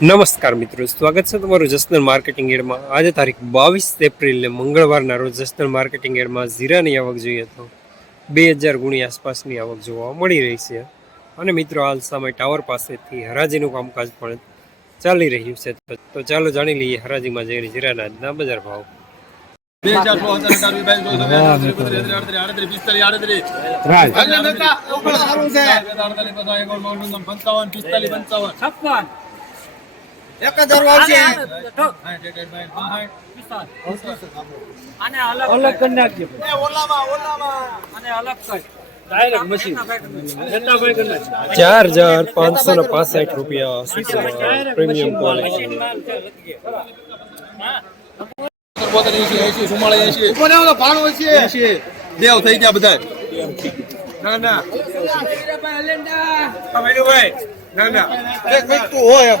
નમસ્કાર મિત્રો સ્વાગત છે તમારું જસનલ માર્કેટિંગ એડમાં આજે તારીખ બાવીસ એપ્રિલને મંગળવારના રોજ જસનલ માર્કેટિંગ એડમાં જીરાની આવક જોઈએ તો બે હજાર ગુણી આસપાસની આવક જોવા મળી રહી છે અને મિત્રો હાલ સામે ટાવર પાસેથી હરાજીનું કામકાજ પણ ચાલી રહ્યું છે તો ચાલો જાણી લઈએ હરાજીમાં જઈને જીરાના આજના બજાર ભાવ બે હજાર હજાર બાવીસ ચોવીસ પચીસ ત્રીસ બત્રીસ આડત્રીસ આડત્રીસ પિસ્તાલીસ આડત્રીસ જ અને અલગ અલગ કરી નાખજો અને અલગ કર. ચાર હજાર પાંચસો ને પાસઠ રૂપિયા પ્રીમિયમ ક્વોલિટી. દેવ થઈ ગયા બધા ના ના. ના ના. એક હોય એમ.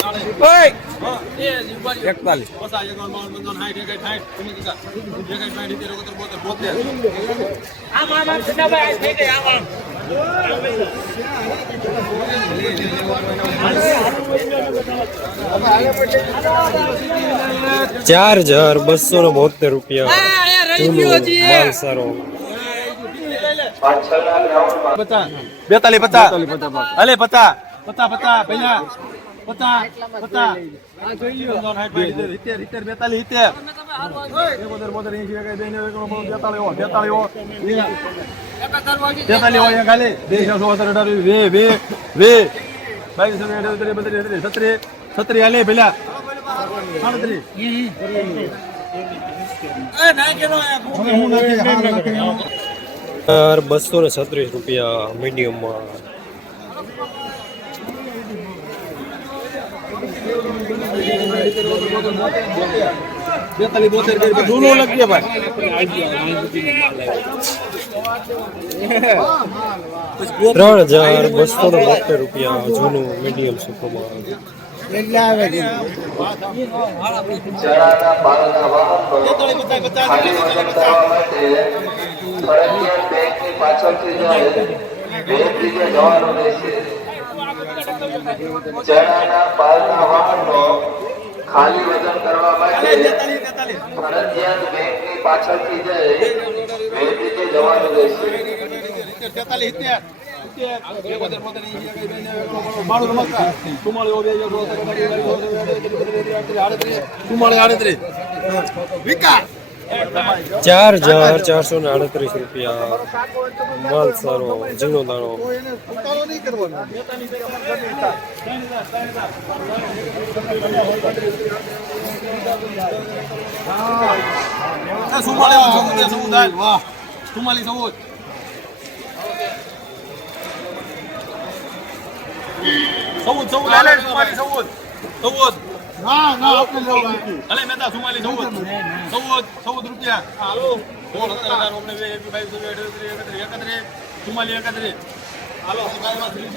બેતાલીસ, એકોતેર, બાર, બોલો, અઢાર, વીસ, બાવીસ, ચોવીસ, પચીસ, ચાળીસ, ચાળીસ, ચાળીસ. હા. એ જ ઊભા રહ્યો. પચાસ, એકાવન, બાવન, પંચાવન, સાઠ, એકસઠ, સાઠ, તમે કીધા. એકસઠ, સાઠ, સિત્તેર, એકોતેર, બોતેર, બોતેર. આમ આમ આમ સિન્હાભાઈ થઈ ગઈ આમ આમ ચાર હજાર બસો ને બોતેર રૂપિયા સારો પચાસ. બેતાલીસ પચાસ અલે પચાસ પચાસ પચાસ પહેલા છત્રીસ, હાલે પેલા બસો ને છત્રીસ રૂપિયા મીડિયમમાં બેતાલીસ, ત્રણ હજાર બસો ને બોતેર રૂપિયા જૂનું મીડિયમ સુપરમાં બેતાલીસ, પચાસ, પચાસ, બેતાલીસ, પચાસ. ચણાના પાલના વાહનનો ખાલી વજન કરવા માટે. ફરજિયાત બેંકની પાછળથી જઈ વેચીને જવાનું રહેશે આડત્રીસ. વિકાસ ચાર હજાર ચારસો ને આડત્રીસ રૂપિયા માલ સારો ઝીણો દાણો ચૌદ, ચૌદ, ચૌદ. ચૌદ, ચૌદ, ના ચુમ્માલીસ, ચૌદ. ચૌદ. અલે, મહેતા, ચુમ્માલીસ, ચૌદ. ચૌદ, ચૌદ રૂપિયા. હાલો. બોલ અઢાર, ઓગણીસ, વીસ, એકવીસ, બાવીસ, ચોવીસ, અઠ્યાવીસ, ત્રીસ, એકત્રીસ, એકત્રીસ, ચુમ્માલીસ, એકત્રીસ. હાલો, સુમાલીમાં ત્રીસ.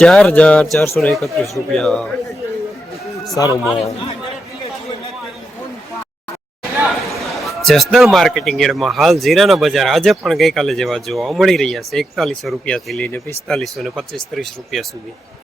ચાર હજાર ચારસો ને એકત્રીસ રૂપિયા સારો માલ જસદણ માર્કેટિંગ યાર્ડમાં હાલ જીરાના બજાર આજે પણ ગઈકાલે જેવા જોવા મળી રહ્યા છે. એકતાલીસો રૂપિયાથી લઈને પિસ્તાલીસો ને પચીસ, ત્રીસ રૂપિયા સુધી.